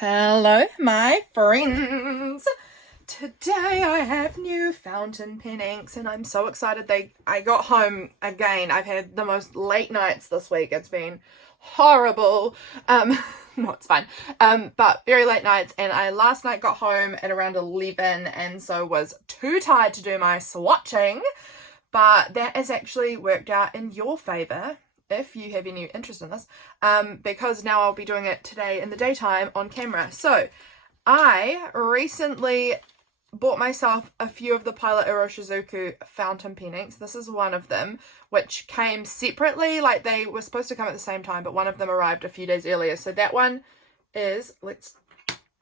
Hello, my friends. Today I have new fountain pen inks and I'm so excited. I got home again. I've had the most late nights this week. It's been horrible. No, it's fine. But very late nights, and I last night got home at around 11 and so was too tired to do my swatching. But that has actually worked out in your favor if you have any interest in this, because now I'll be doing it today in the daytime on camera. So I recently bought myself a few of the Pilot Iroshizuku fountain pen inks. This is one of them, which came separately. Like, they were supposed to come at the same time, but one of them arrived a few days earlier. So that one is, let's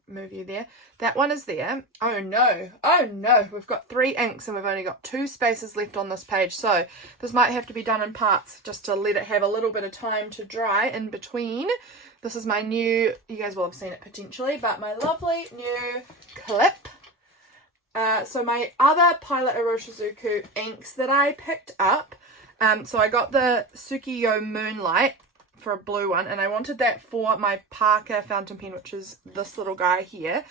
move you there. That one is there. Oh no, we've got 3 inks and we've only got 2 spaces left on this page, so this might have to be done in parts just to let it have a little bit of time to dry in between. This is my new, you guys will have seen it potentially, but my lovely new clip. So my other Pilot Iroshizuku inks that I picked up, so I got the Tsukiyo Moonlight for a blue one, and I wanted that for my Parker fountain pen, which is this little guy here.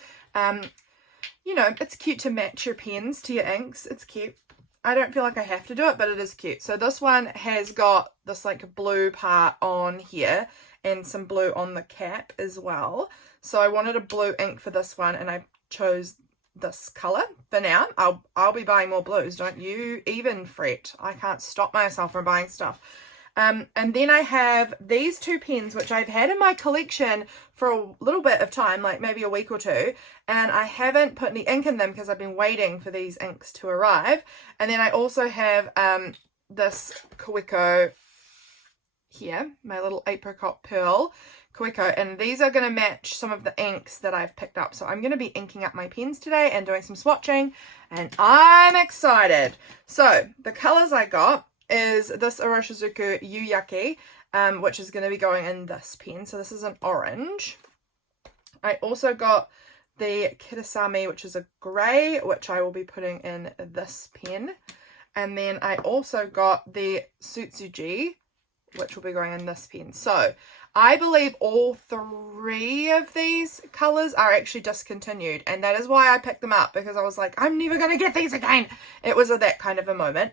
You know, it's cute to match your pens to your inks. It's cute. I don't feel like I have to do it, but it is cute. So this one has got this like blue part on here and some blue on the cap as well. So I wanted a blue ink for this one, and I chose this color for now. I'll be buying more blues. Don't you even fret. I can't stop myself from buying stuff. And then I have these 2 pens, which I've had in my collection for a little bit of time, like maybe a week or 2, and I haven't put any ink in them because I've been waiting for these inks to arrive. And then I also have this Kawiko here, my little apricot pearl Kawiko, and these are going to match some of the inks that I've picked up. So I'm going to be inking up my pens today and doing some swatching, and I'm excited. So the colors I got is this Iroshizuku Yuyaki, which is going to be going in this pen. So this is an orange. I also got the Kitasami, which is a grey, which I will be putting in this pen. And then I also got the Sutsuji, which will be going in this pen. So I believe all 3 of these colours are actually discontinued, and that is why I picked them up, because I was like, I'm never going to get these again. It was that kind of a moment.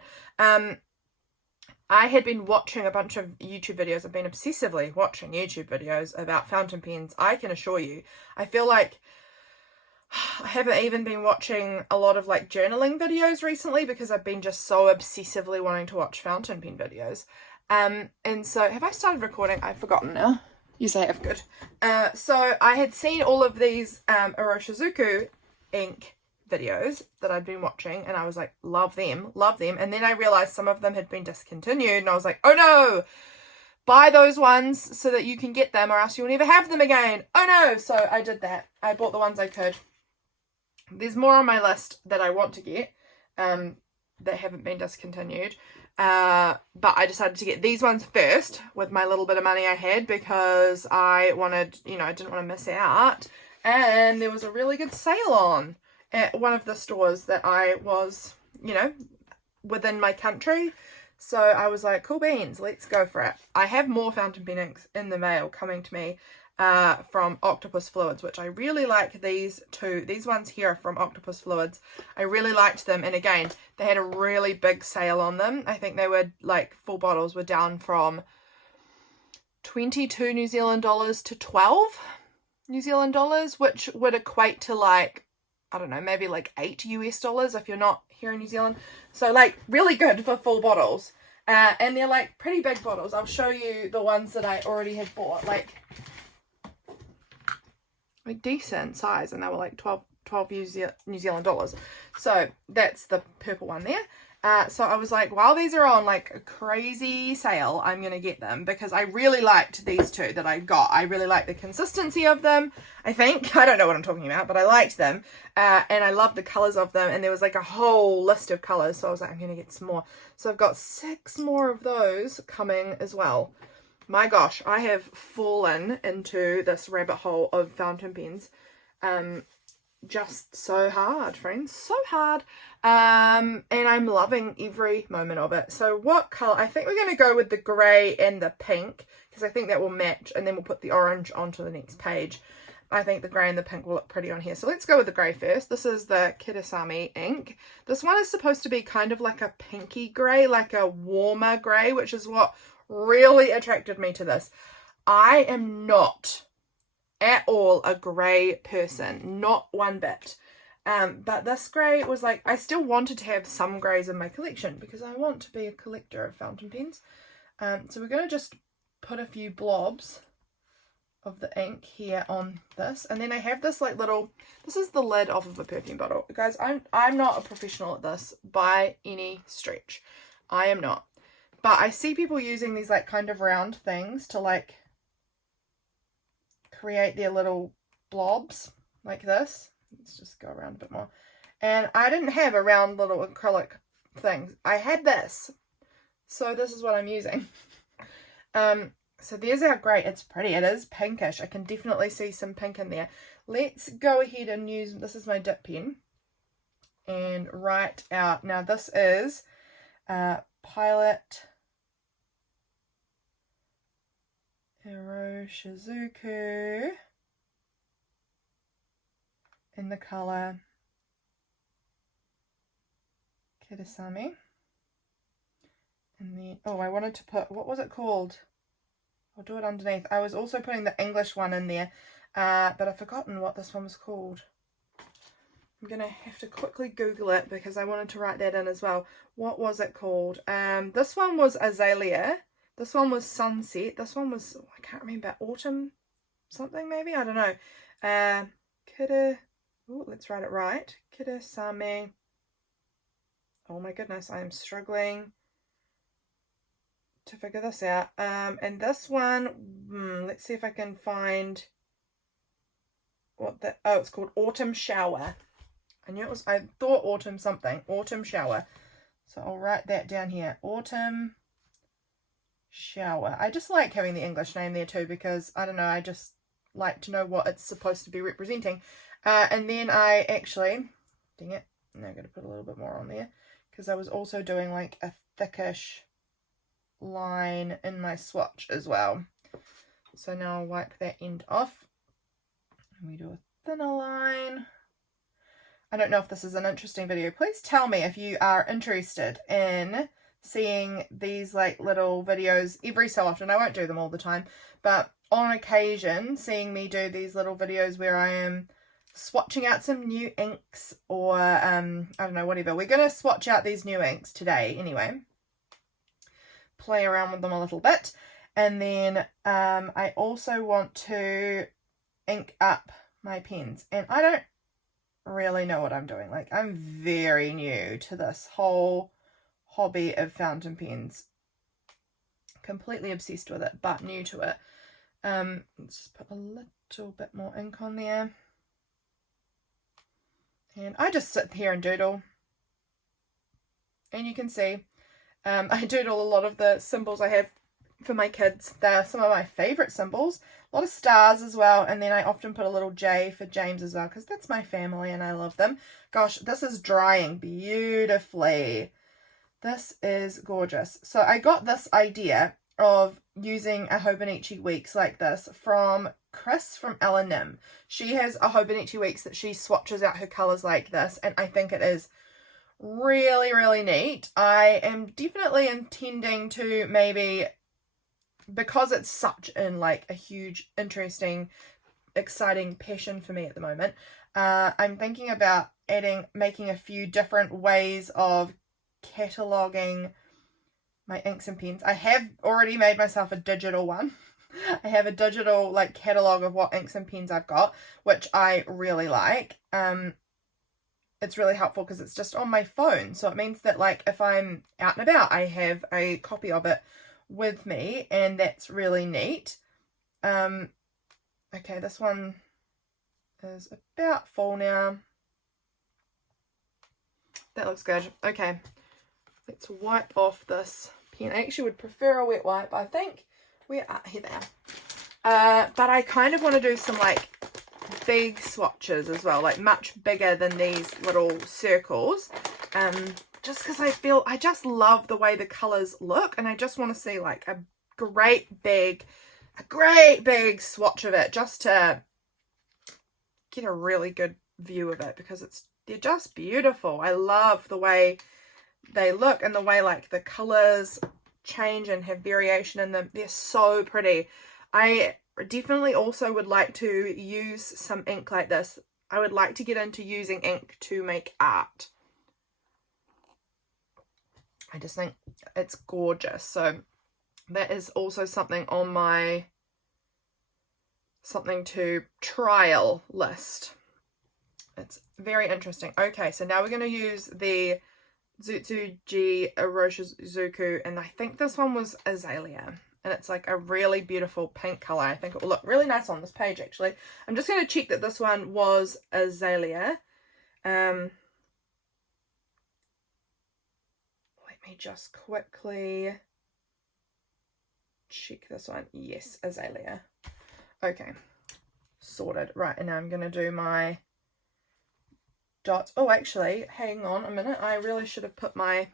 I had been watching a bunch of YouTube videos. I've been obsessively watching YouTube videos about fountain pens. I can assure you, I feel like I haven't even been watching a lot of like journaling videos recently because I've been just so obsessively wanting to watch fountain pen videos. And so, have I started recording? I've forgotten now. Yes, I have. Good. So I had seen all of these Iroshizuku ink videos that I'd been watching, and I was like, love them. And then I realized some of them had been discontinued, and I was like, oh no, buy those ones so that you can get them, or else you'll never have them again. Oh no. So I did that. I bought the ones I could. There's more on my list that I want to get that haven't been discontinued, but I decided to get these ones first with my little bit of money I had, because I wanted, you know, I didn't want to miss out, and there was a really good sale on at one of the stores that I was, you know, within my country. So I was like, cool beans, let's go for it. I have more fountain pen inks in the mail coming to me from Octopus Fluids, which I really like. These 2, these ones here are from Octopus Fluids. I really liked them, and again, they had a really big sale on them. I think they were like, full bottles were down from 22 New Zealand dollars to 12 New Zealand dollars, which would equate to like, I don't know, maybe like $8 US if you're not here in New Zealand. So like, really good for full bottles. And they're like pretty big bottles. I'll show you the ones that I already had bought, like decent size, and they were like 12 New Zealand dollars. So that's the purple one there. So I was like, while these are on like a crazy sale, I'm going to get them, because I really liked these 2 that I got. I really liked the consistency of them, I think. I don't know what I'm talking about, but I liked them. And I loved the colours of them. And there was like a whole list of colours. So I was like, I'm going to get some more. So I've got 6 more of those coming as well. My gosh, I have fallen into this rabbit hole of fountain pens. Just so hard, friends, so hard. And I'm loving every moment of it. So what color? I think we're going to go with the grey and the pink, because I think that will match, and then we'll put the orange onto the next page. I think the grey and the pink will look pretty on here. So let's go with the grey first. This is the Kirasami ink. This one is supposed to be kind of like a pinky grey, like a warmer grey, which is what really attracted me to this. I am not at all a grey person, not one bit. But this grey was like, I still wanted to have some greys in my collection because I want to be a collector of fountain pens. So we're going to just put a few blobs of the ink here on this, and then I have this like little, this is the lid off of a perfume bottle. Guys, I'm not a professional at this by any stretch. I am not. But I see people using these like kind of round things to like create their little blobs like this. Let's just go around a bit more. And I didn't have a round little acrylic thing. I had this. So this is what I'm using. So there's our grey. It's pretty. It is pinkish. I can definitely see some pink in there. Let's go ahead and use, this is my dip pen, and write out. Now this is Pilot Iroshizuku in the colour Kirasami. And then, oh, I wanted to put, what was it called? I'll do it underneath. I was also putting the English one in there, but I've forgotten what this one was called. I'm going to have to quickly Google it because I wanted to write that in as well. What was it called? This one was Azalea. This one was Sunset. This one was, oh, I can't remember, Autumn something maybe? I don't know. Let's write it right. Kirasami. Oh my goodness, I am struggling to figure this out. And this one, let's see if I can find what the, oh, it's called Autumn Shower. I knew it was, I thought Autumn something, Autumn Shower. So I'll write that down here, Autumn Shower. I just like having the English name there too because, I don't know, I just like to know what it's supposed to be representing. And then I actually, dang it, now I'm going to put a little bit more on there because I was also doing like a thickish line in my swatch as well. So now I'll wipe that end off and we do a thinner line. I don't know if this is an interesting video. Please tell me if you are interested in seeing these like little videos every so often. I won't do them all the time, but on occasion seeing me do these little videos where I am swatching out some new inks or I don't know, whatever. We're going to swatch out these new inks today anyway. Play around with them a little bit, and then I also want to ink up my pens, and I don't really know what I'm doing. Like, I'm very new to this whole hobby of fountain pens, completely obsessed with it but new to it. Let's just put a little bit more ink on there, and I just sit here and doodle, and you can see I doodle a lot of the symbols I have for my kids. They're some of my favourite symbols. A lot of stars as well. And then I often put a little J for James as well because that's my family and I love them. Gosh, this is drying beautifully. This is gorgeous. So I got this idea of using a Hobonichi Weeks like this from Chris from Nim. She has a Hobonichi Weeks that she swatches out her colours like this, and I think it is really, really neat. I am definitely intending to maybe, because it's such in like a huge, interesting, exciting passion for me at the moment, I'm thinking about making a few different ways of cataloguing my inks and pens. I have already made myself a digital one. I have a digital like catalogue of what inks and pens I've got, which I really like. It's really helpful because it's just on my phone. So it means that like if I'm out and about, I have a copy of it with me, and that's really neat. Okay, this one is about full now. That looks good. Okay, let's wipe off this pen. I actually would prefer a wet wipe, I think. Where are here they are. But I kind of want to do some like big swatches as well, like much bigger than these little circles, just because I just love the way the colors look, and I just want to see like a great big swatch of it, just to get a really good view of it because they're just beautiful. I love the way they look and the way like the colors change and have variation in them. They're so pretty. I definitely also would like to use some ink like this. I would like to get into using ink to make art. I just think it's gorgeous. So that is also something on my something to trial list. It's very interesting. Okay, so now we're going to use the Swatching Iroshizuku, and I think this one was Azalea, and it's like a really beautiful pink color. I think it will look really nice on this page actually. I'm just going to check that this one was Azalea. Let me just quickly check this one. Yes, Azalea. Okay, sorted. Right, and now I'm going to do my dots. Oh, actually, hang on a minute. I really should have put my,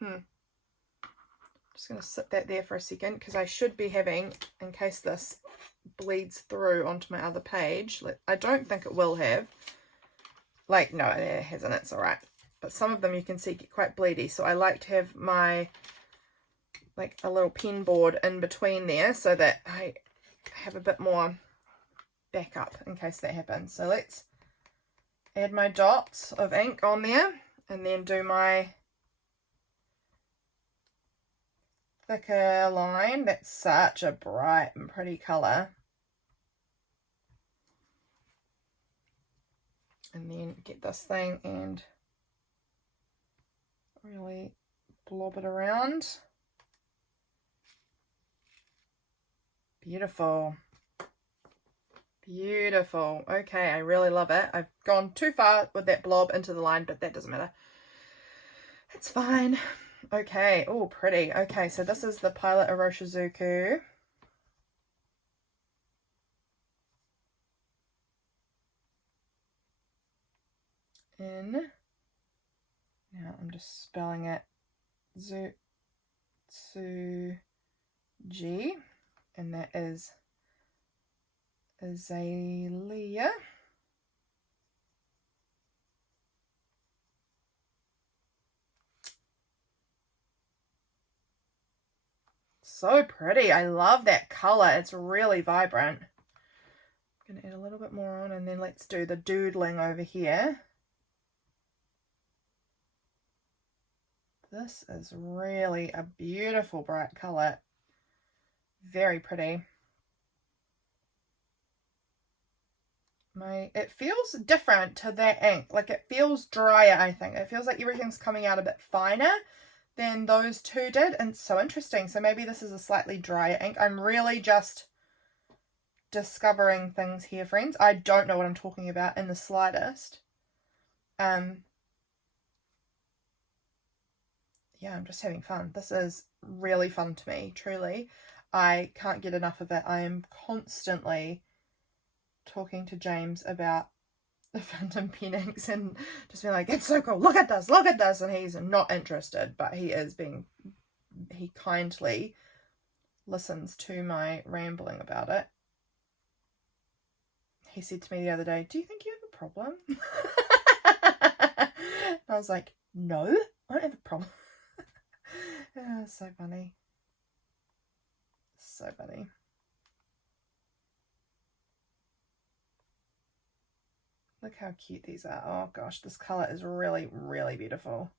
just going to sit that there for a second because I should be having, in case this bleeds through onto my other page. I don't think it will have. Like, no, it hasn't. It's all right. But some of them you can see get quite bleedy. So I like to have my, like a little pen board in between there so that I have a bit more backup in case that happens. So let's add my dots of ink on there and then do my thicker line. That's such a bright and pretty colour. And then get this thing and really blob it around. Beautiful. Beautiful. Okay, I really love it. I've gone too far with that blob into the line, but that doesn't matter. It's fine. Okay. Oh, pretty. Okay, so this is the Pilot Iroshizuku. Now I'm just spelling it G, and that is Azalea. So pretty. I love that color. It's really vibrant. I'm gonna add a little bit more on, and then let's do the doodling over here. This is really a beautiful bright color. Very pretty. It feels different to that ink. Like it feels drier, I think. It feels like everything's coming out a bit finer than those two did. And it's so interesting. So maybe this is a slightly drier ink. I'm really just discovering things here, friends. I don't know what I'm talking about in the slightest. Yeah, I'm just having fun. This is really fun to me, truly. I can't get enough of it. I am constantly talking to James about the fountain pen inks and just being like, it's so cool, look at this, and he's not interested, but he kindly listens to my rambling about it. He said to me the other day, do you think you have a problem? And I was like, no, I don't have a problem. Oh, so funny. So funny. Look how cute these are. Oh gosh, this colour is really, really beautiful.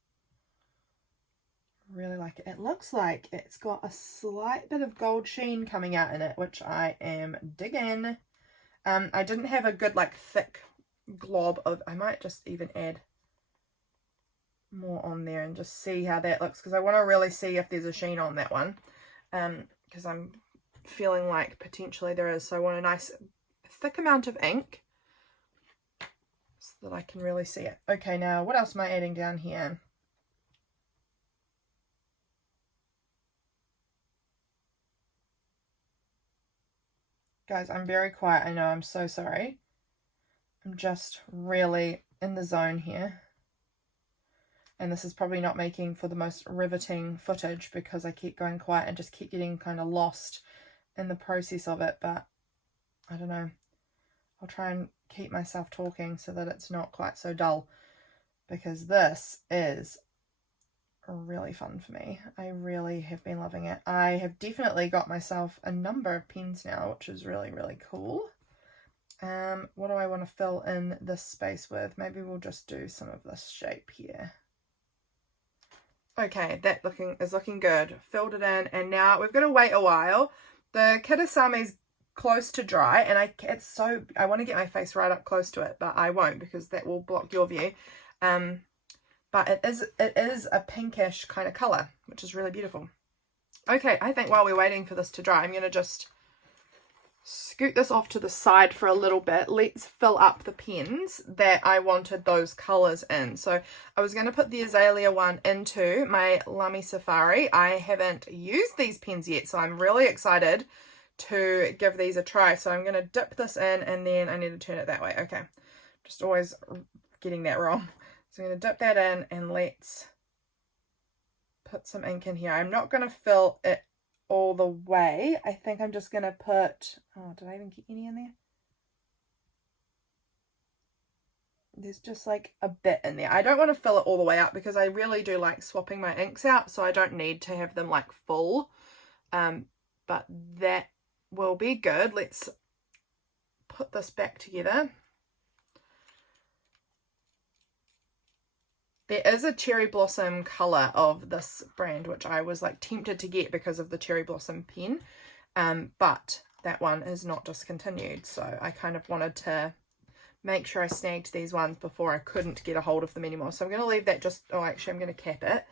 Really like it. It looks like it's got a slight bit of gold sheen coming out in it, which I am digging. I didn't have a good like thick glob of, I might just even add more on there and just see how that looks, because I want to really see if there's a sheen on that one, because I'm feeling like potentially there is. So I want a nice thick amount of ink so that I can really see it. Okay, now what else am I adding down here? Guys, I'm very quiet. I know, I'm so sorry. I'm just really in the zone here. And this is probably not making for the most riveting footage because I keep going quiet and just keep getting kind of lost in the process of it. But I don't know. I'll try and keep myself talking so that it's not quite so dull, because this is really fun for me. I really have been loving it. I have definitely got myself a number of pens now, which is really, really cool. What do I want to fill in this space with? Maybe we'll just do some of this shape here. Okay, that is looking good. Filled it in, and now we've got to wait a while. The Kitasame's close to dry, and I want to get my face right up close to it, but I won't because that will block your view. But it is a pinkish kind of color, which is really beautiful. Okay, I think while we're waiting for this to dry, I'm going to just scoot this off to the side for a little bit. Let's fill up the pens that I wanted those colors in. So I was going to put the azalea one into my Lamy Safari. I haven't used these pens yet, so I'm really excited to give these a try. So I'm going to dip this in, and then I need to turn it that way. Okay, just always getting that wrong. So I'm going to dip that in, and let's put some ink in here. I'm not going to fill it all the way. I think I'm just going to put, oh, did I even get any in there? There's just like a bit in there. I don't want to fill it all the way up because I really do like swapping my inks out, so I don't need to have them like full. But that will be good. Let's put this back together. There is a cherry blossom colour of this brand, which I was like tempted to get because of the cherry blossom pen. But that one is not discontinued. So I kind of wanted to make sure I snagged these ones before I couldn't get a hold of them anymore. So I'm going to leave that just, oh, actually I'm going to cap it.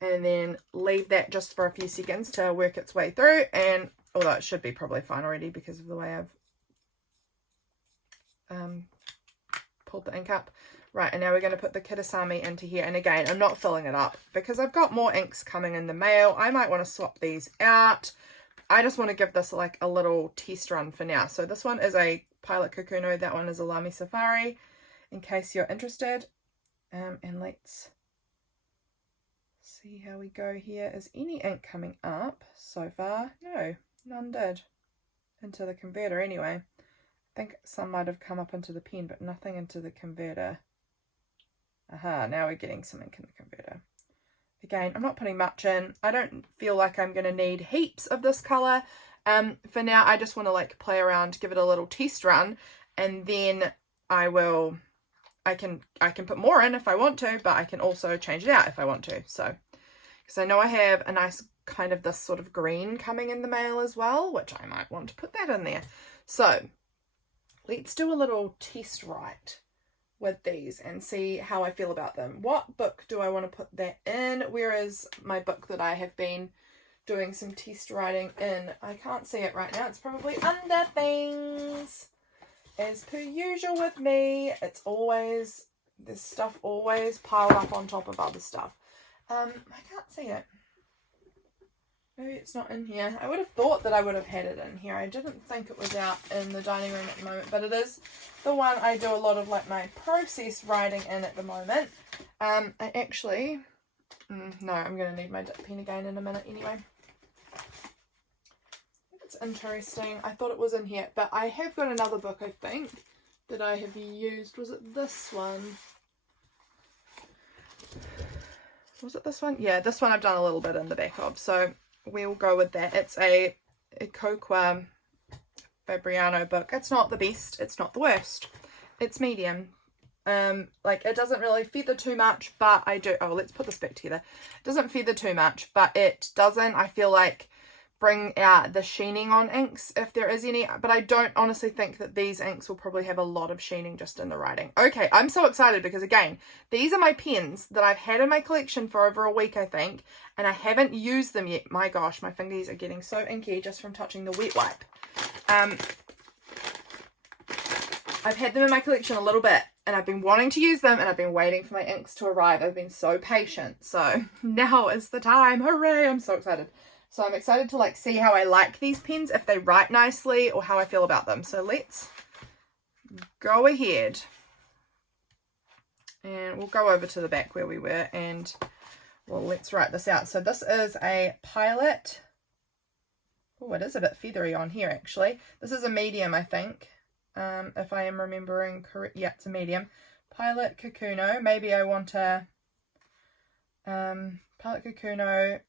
And then leave that just for a few seconds to work its way through. And although it should be probably fine already because of the way I've pulled the ink up. Right, and now we're going to put the Kitasame into here. And again, I'm not filling it up because I've got more inks coming in the mail. I might want to swap these out. I just want to give this like a little test run for now. So this one is a Pilot Kakuno. That one is a Lamy Safari, in case you're interested. And let's see how we go here. Is any ink coming up so far? No, none did. Into the converter anyway. I think some might have come up into the pen, but nothing into the converter. Aha, now we're getting some ink in the converter. Again, I'm not putting much in. I don't feel like I'm going to need heaps of this colour. For now, I just want to like play around, give it a little test run, and then I can put more in if I want to, but I can also change it out if I want to. So, because I know I have a nice kind of this sort of green coming in the mail as well, which I might want to put that in there. So, let's do a little test write with these and see how I feel about them. What book do I want to put that in? Where is my book that I have been doing some test writing in? I can't see it right now. It's probably under things. As per usual with me, it's always, this stuff always piled up on top of other stuff. I can't see it. Maybe it's not in here. I would have thought that I would have had it in here. I didn't think it was out in the dining room at the moment, but it is the one I do a lot of like my process writing in at the moment. I actually, no, I'm going to need my dip pen again in a minute anyway. It's interesting. I thought it was in here, but I have got another book, I think, that I have used. Was it this one? Was it this one? Yeah, this one I've done a little bit in the back of, so we'll go with that. It's a Coqua Fabriano book. It's not the best, it's not the worst. It's medium. Like it doesn't really feather too much, but I do, oh, let's put this back together. It doesn't feather too much, but it doesn't, I feel like, bring out the sheening on inks if there is any, but I don't honestly think that these inks will probably have a lot of sheening just in the writing. Okay, I'm so excited because again, these are my pens that I've had in my collection for over a week, I think, and I haven't used them yet. My gosh, my fingers are getting so inky just from touching the wet wipe. I've had them in my collection a little bit and I've been wanting to use them and I've been waiting for my inks to arrive. I've been so patient, so now is the time. Hooray, I'm so excited. So I'm excited to like see how I like these pens, if they write nicely or how I feel about them. So let's go ahead and we'll go over to the back where we were and well, let's write this out. So this is a Pilot. Oh, it is a bit feathery on here actually. This is a medium, I think. if I am remembering correct. Yeah, it's a medium. Pilot Kakuno. Maybe I want a Pilot Kakuno.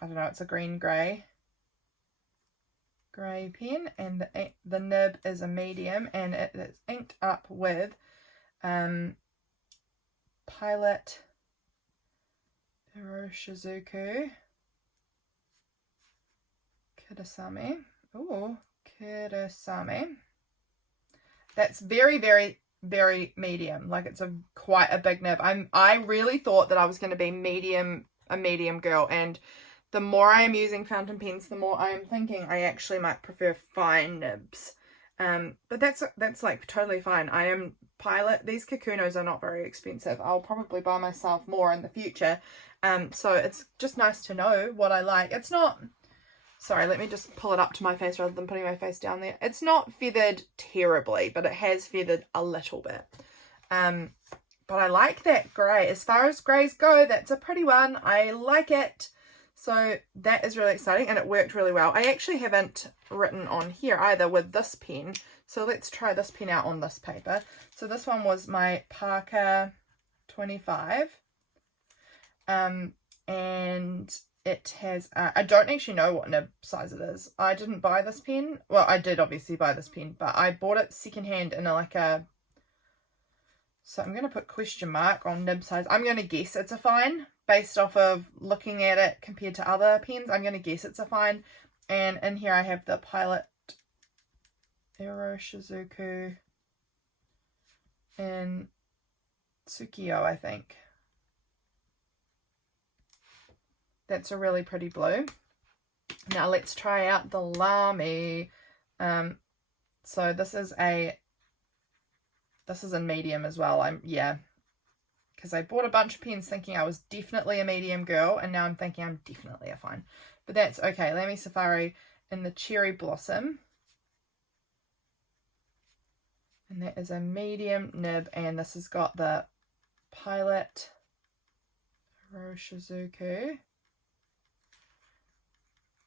I don't know, it's a grey pen, and the nib is a medium, and it is inked up with Pilot Iroshizuku Kidasame. Ooh, Kidasame. That's very, very, very medium. Like, it's quite a big nib. I really thought that I was going to be a medium girl, and the more I am using fountain pens, the more I am thinking I actually might prefer fine nibs. But that's like totally fine. These Kakunos are not very expensive. I'll probably buy myself more in the future. So it's just nice to know what I like. It's not, sorry, let me just pull it up to my face rather than putting my face down there. It's not feathered terribly, but it has feathered a little bit. But I like that grey. As far as greys go, that's a pretty one. I like it. So that is really exciting, and it worked really well. I actually haven't written on here either with this pen. So let's try this pen out on this paper. So this one was my Parker 25. And it has, I don't actually know what nib size it is. I didn't buy this pen. Well, I did obviously buy this pen, but I bought it secondhand in so I'm going to put question mark on nib size. I'm going to guess it's a fine based off of looking at it compared to other pens. I'm going to guess it's a fine. And in here I have the Pilot Iroshizuku in Tsukiyo, I think. That's a really pretty blue. Now let's try out the Lamy. So this is in medium as well. Because I bought a bunch of pens thinking I was definitely a medium girl, and now I'm thinking I'm definitely a fine. But that's okay. Lamy Safari in the Cherry Blossom. And that is a medium nib, and this has got the Pilot Iroshizuku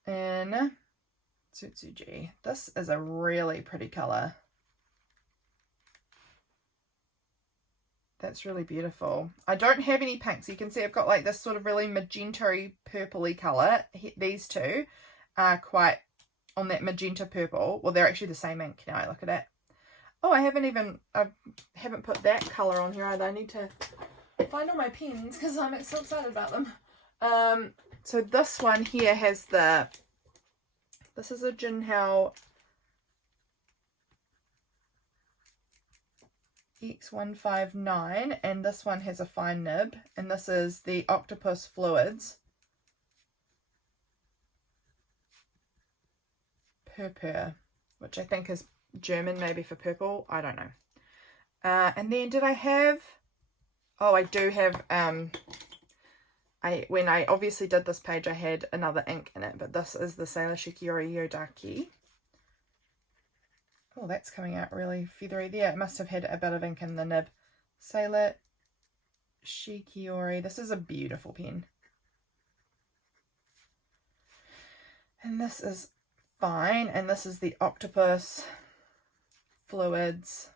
in Tsutsuji. This is a really pretty colour. That's really beautiful. I don't have any pinks. You can see I've got like this sort of really magenta-y purpley colour. These two are quite on that magenta purple. Well, they're actually the same ink now I look at it. Oh, I haven't put that colour on here either. I need to find all my pens because I'm so excited about them. So this one here has this is a Jinhao X159, and this one has a fine nib, and this is the Octopus Fluids Purpur, which I think is German maybe for purple. I don't know. And then did I have, oh, I do have, when I obviously did this page, I had another ink in it, but this is the Sailor Shikiori Yodaki. Oh, that's coming out really feathery there. It must have had a bit of ink in the nib. Sailor Shikiori. This is a beautiful pen. And this is fine. And this is the Octopus Fluids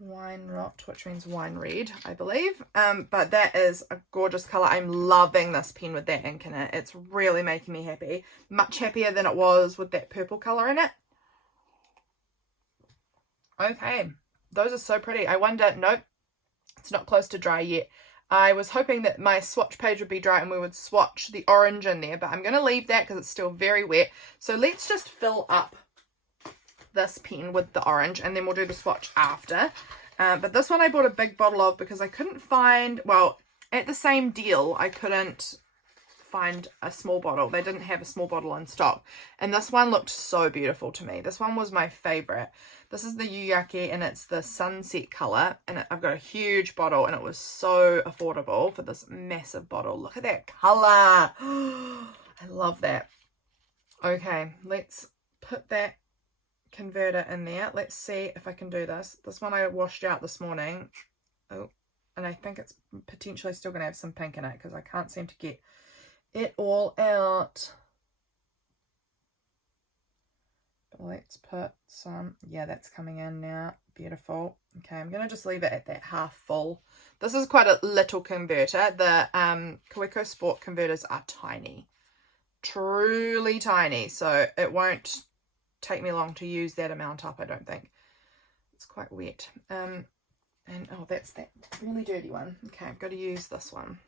Wine Rot, which means wine red, I believe. But that is a gorgeous colour. I'm loving this pen with that ink in it. It's really making me happy. Much happier than it was with that purple colour in it. Okay, those are so pretty. I wonder, nope, it's not close to dry yet. I was hoping that my swatch page would be dry and we would swatch the orange in there, but I'm going to leave that because it's still very wet. So let's just fill up this pen with the orange, and then we'll do the swatch after. But this one I bought a big bottle of because I couldn't find, well, at the same deal I couldn't find a small bottle. They didn't have a small bottle in stock, and this one looked so beautiful to me. This one was my favorite. This is the Yuyaki, and it's the sunset color, and I've got a huge bottle, and it was so affordable for this massive bottle. Look at that color. I love that. Okay, let's put that converter in there. Let's see if I can do this. This one I washed out this morning. Oh, and I think it's potentially still going to have some pink in it because I can't seem to get it all out. But let's put some, yeah, that's coming in now. Beautiful. Okay, I'm going to just leave it at that half full. This is quite a little converter. The Kaweco Sport converters are tiny. Truly tiny. So it won't take me long to use that amount up, I don't think. It's quite wet. And oh, that's that really dirty one. Okay, I've got to use this one.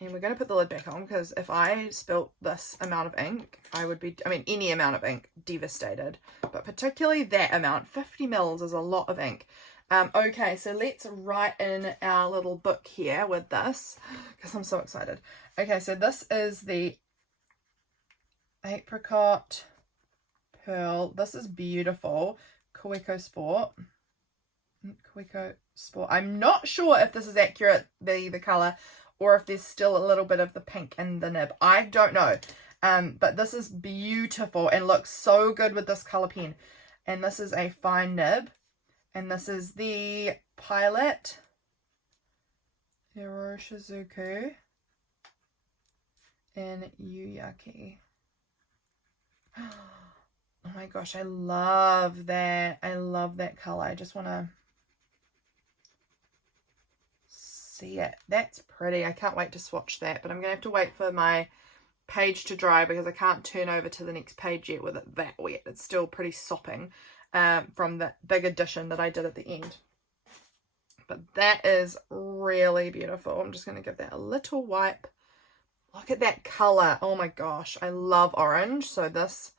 And we're going to put the lid back on, because if I spilt this amount of ink, I would be, I mean, any amount of ink, devastated. But particularly that amount, 50 mils is a lot of ink. Okay, so let's write in our little book here with this, because I'm so excited. Okay, so this is the Apricot Pearl. This is beautiful. Kaweco Sport. Kaweco Sport. I'm not sure if this is accurate, the colour, or if there's still a little bit of the pink in the nib. I don't know. But this is beautiful and looks so good with this colour pen. And this is a fine nib. And this is the Pilot Iroshizuku in Yuyaki. Oh my gosh, I love that. I love that colour. I just want to see it. That's pretty. I can't wait to swatch that, but I'm going to have to wait for my page to dry, because I can't turn over to the next page yet with it that wet. It's still pretty sopping from the big addition that I did at the end. But that is really beautiful. I'm just going to give that a little wipe. Look at that colour. Oh my gosh, I love orange, so this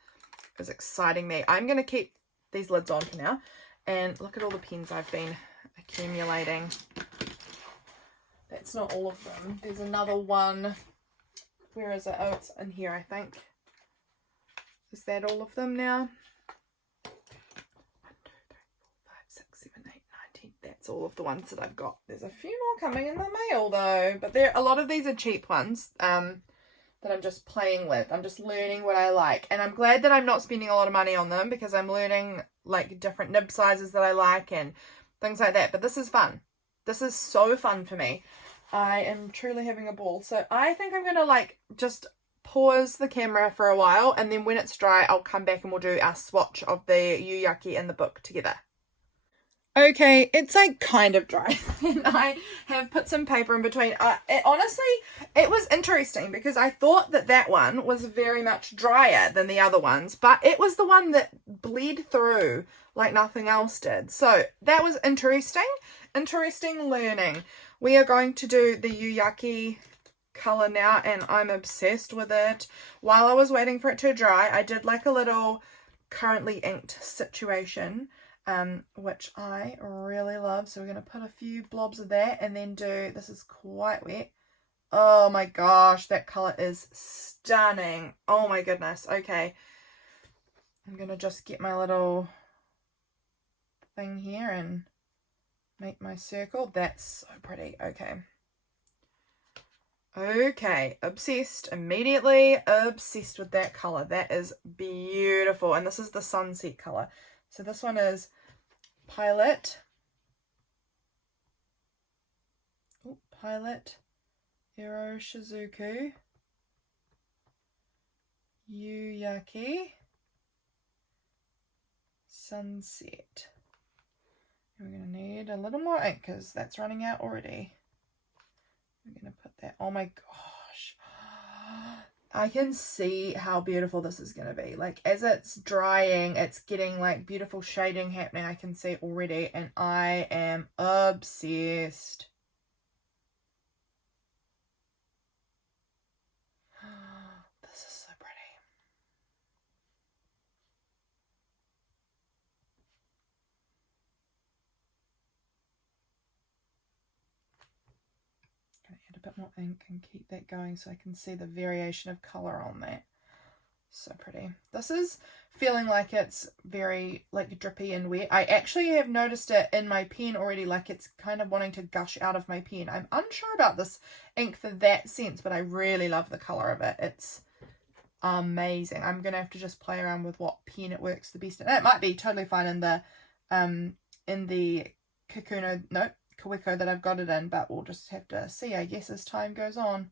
is exciting me. I'm going to keep these lids on for now, and look at all the pens I've been accumulating. That's not all of them. There's another one. Where is it? Oh, it's in here, I think. Is that all of them now? 1, 2, 3, 4, 5, 6, 7, 8, 9, 10. That's all of the ones that I've got. There's a few more coming in the mail though. But a lot of these are cheap ones that I'm just playing with. I'm just learning what I like. And I'm glad that I'm not spending a lot of money on them, because I'm learning like different nib sizes that I like and things like that. But this is fun. This is so fun for me. I am truly having a ball. So I think I'm going to like just pause the camera for a while, and then when it's dry, I'll come back and we'll do our swatch of the Yuyaki and the book together. Okay, it's like kind of dry, and I have put some paper in between. Honestly, it was interesting, because I thought that one was very much drier than the other ones, but it was the one that bled through like nothing else did. So that was interesting learning. We are going to do the Yuyaki colour now, and I'm obsessed with it. While I was waiting for it to dry, I did like a little currently inked situation, which I really love. So we're going to put a few blobs of that, and then this is quite wet. Oh my gosh, that colour is stunning. Oh my goodness. Okay, I'm going to just get my little thing here and make my circle. That's so pretty. Okay, obsessed. Immediately obsessed with that color. That is beautiful. And this is the sunset color. So this one is Pilot Iroshizuku Yuyaki Sunset. We're going to need a little more ink, because that's running out already. I'm going to put that, oh my gosh. I can see how beautiful this is going to be. Like, as it's drying, it's getting like beautiful shading happening. I can see already, and I am obsessed. This is so pretty. A bit more ink and keep that going so I can see the variation of color on that. So pretty. This is feeling like it's very like drippy and wet. I actually have noticed it in my pen already, like it's kind of wanting to gush out of my pen. I'm unsure about this ink for that sense, but I really love the color of it. It's amazing. I'm gonna have to just play around with what pen it works the best in. It might be totally fine in the Kaweco that I've got it in, but we'll just have to see, I guess, as time goes on.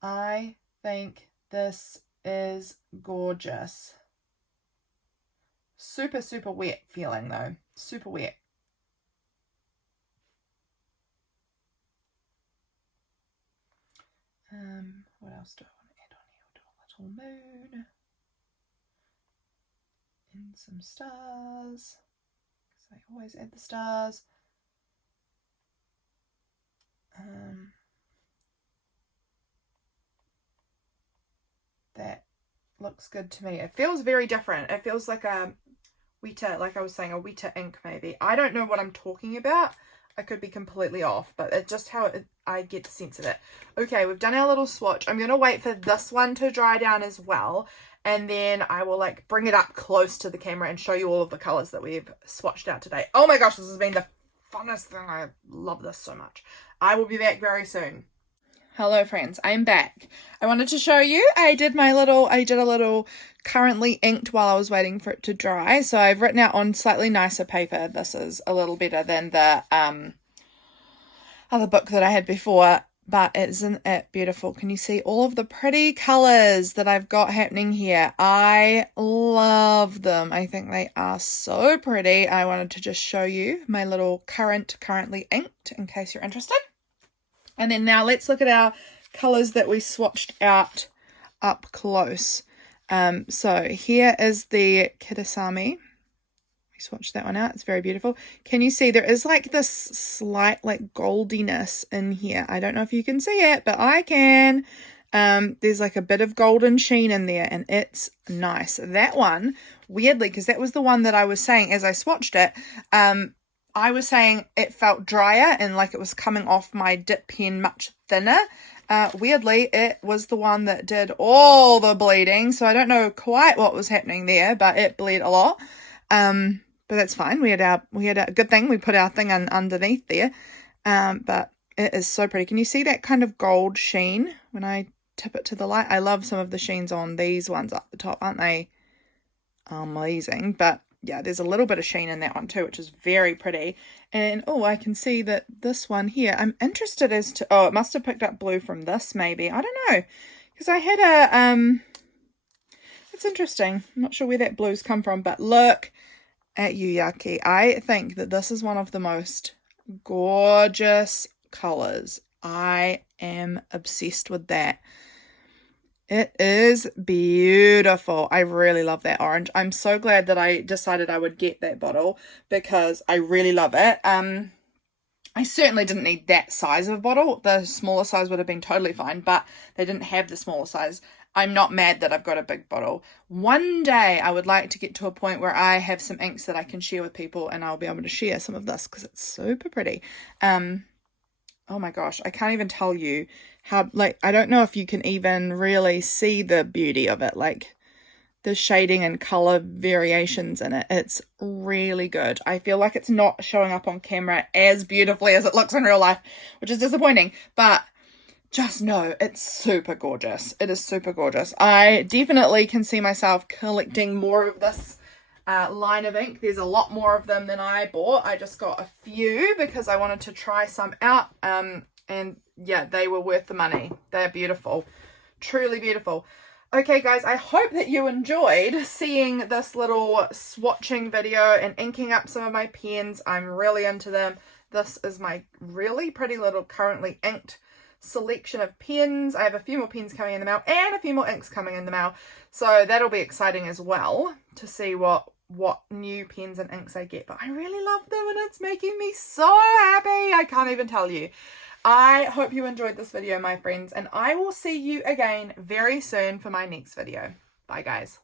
I think this is gorgeous. Super, super wet feeling though. Super wet. What else do I want to add on here? We'll do a little moon. And some stars. Because I always add the stars. That looks good to me. It feels very different. It feels like a wetter, like I was saying, a wetter ink maybe. I don't know what I'm talking about. I could be completely off, but it's just how I get the sense of it. Okay, we've done our little swatch. I'm going to wait for this one to dry down as well. And then I will like bring it up close to the camera and show you all of the colors that we've swatched out today. Oh my gosh, this has been the funnest thing. I love this so much. I will be back very soon. Hello friends, I'm back. I wanted to show you, I did a little currently inked while I was waiting for it to dry. So I've written out on slightly nicer paper. This is a little better than the other book that I had before, but isn't it beautiful? Can you see all of the pretty colors that I've got happening here? I love them. I think they are so pretty. I wanted to just show you my little currently inked in case you're interested. And then now let's look at our colours that we swatched out up close. So here is the Kitasami. We swatched that one out. It's very beautiful. Can you see there is like this slight like goldiness in here? I don't know if you can see it, but I can. There's like a bit of golden sheen in there and it's nice. That one, weirdly, because that was the one that I was saying as I swatched it, I was saying it felt drier and like it was coming off my dip pen much thinner. Weirdly, it was the one that did all the bleeding. So I don't know quite what was happening there, but it bled a lot. But that's fine. We had a good thing. We put our thing underneath there. But it is so pretty. Can you see that kind of gold sheen when I tip it to the light? I love some of the sheens on these ones up the top. Aren't they amazing? But yeah, there's a little bit of sheen in that one too, which is very pretty. And oh, I can see that this one here, I'm interested as to, oh, it must have picked up blue from this maybe. I don't know. Because I had a, it's interesting. I'm not sure where that blue's come from, but look at Yuyaki. I think that this is one of the most gorgeous colors. I am obsessed with that. It is beautiful. I really love that orange. I'm so glad that I decided I would get that bottle because I really love it. I certainly didn't need that size of a bottle. The smaller size would have been totally fine, but they didn't have the smaller size. I'm not mad that I've got a big bottle. One day I would like to get to a point where I have some inks that I can share with people and I'll be able to share some of this because it's super pretty. Oh my gosh, I can't even tell you how, like, I don't know if you can even really see the beauty of it, like the shading and color variations in it. It's really good. I feel like it's not showing up on camera as beautifully as it looks in real life, which is disappointing, but just know it's super gorgeous. It is super gorgeous. I definitely can see myself collecting more of this line of ink. There's a lot more of them than I bought. I just got a few because I wanted to try some out, and yeah, they were worth the money. They're beautiful, truly beautiful. Okay guys, I hope that you enjoyed seeing this little swatching video and inking up some of my pens. I'm really into them. This is my really pretty little currently inked selection of pens. I have a few more pens coming in the mail and a few more inks coming in the mail, so that'll be exciting as well to see what new pens and inks I get. But I really love them and it's making me so happy. I can't even tell you. I hope you enjoyed this video, my friends, and I will see you again very soon for my next video. Bye guys.